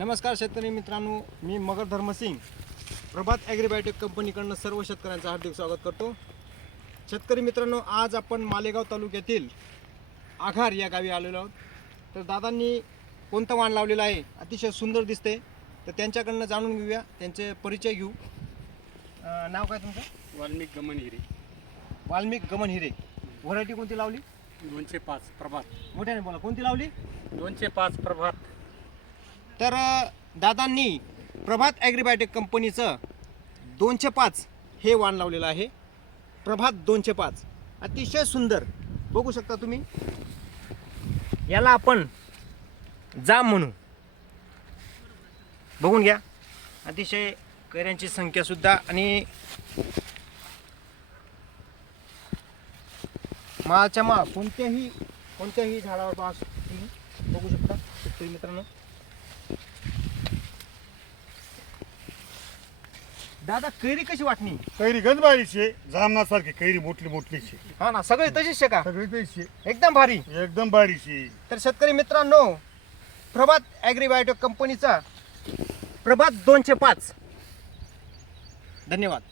नमस्कार शेतकरी मित्रांनो, मी मगर धर्मसिंग प्रभात ॲग्रीबायोटेक कंपनीकडून सर्व शेतकऱ्यांचं हार्दिक स्वागत करतो। शेतकरी मित्रांनो, आज आपण मालेगाव तालुक्यातील आघार या गावी आलेलो आहोत। तर दादांनी कोणतं वाण लावलेलं आहे, अतिशय सुंदर दिसते, तर त्यांच्याकडून जाणून घेऊया, त्यांचे परिचय घेऊ। नाव काय तुमचं? वाल्मिक गमन हिरे। वाल्मिक गमन हिरे। व्हरायटी कोणती लावली? 205 प्रभात। मोठ्याने बोला, कोणती लावली? 205 प्रभात। तर दादांनी प्रभात ॲग्रीबायोटेक कंपनीचं 205 हे वाण लावलेलं आहे। प्रभात 205 अतिशय सुंदर, बघू शकता तुम्ही। याला आपण जाम म्हणू, बघून घ्या। अतिशय कैऱ्यांची संख्या सुद्धा आणि माळच्या माळ कोणत्याही झाडावर तुम्ही बघू शकता शेतकरी मित्रांनो। दादा, कैरी कशी वाटणी? कैरी गंजबारीची जामनासारखी कैरी मोठीची। हा ना, सगळे तशीच का? सगळी तशी एकदम भारी, एकदम बारीची। तर शेतकरी मित्रांनो, प्रभात ॲग्रीबायोटेक कंपनीचा प्रभात 205। धन्यवाद।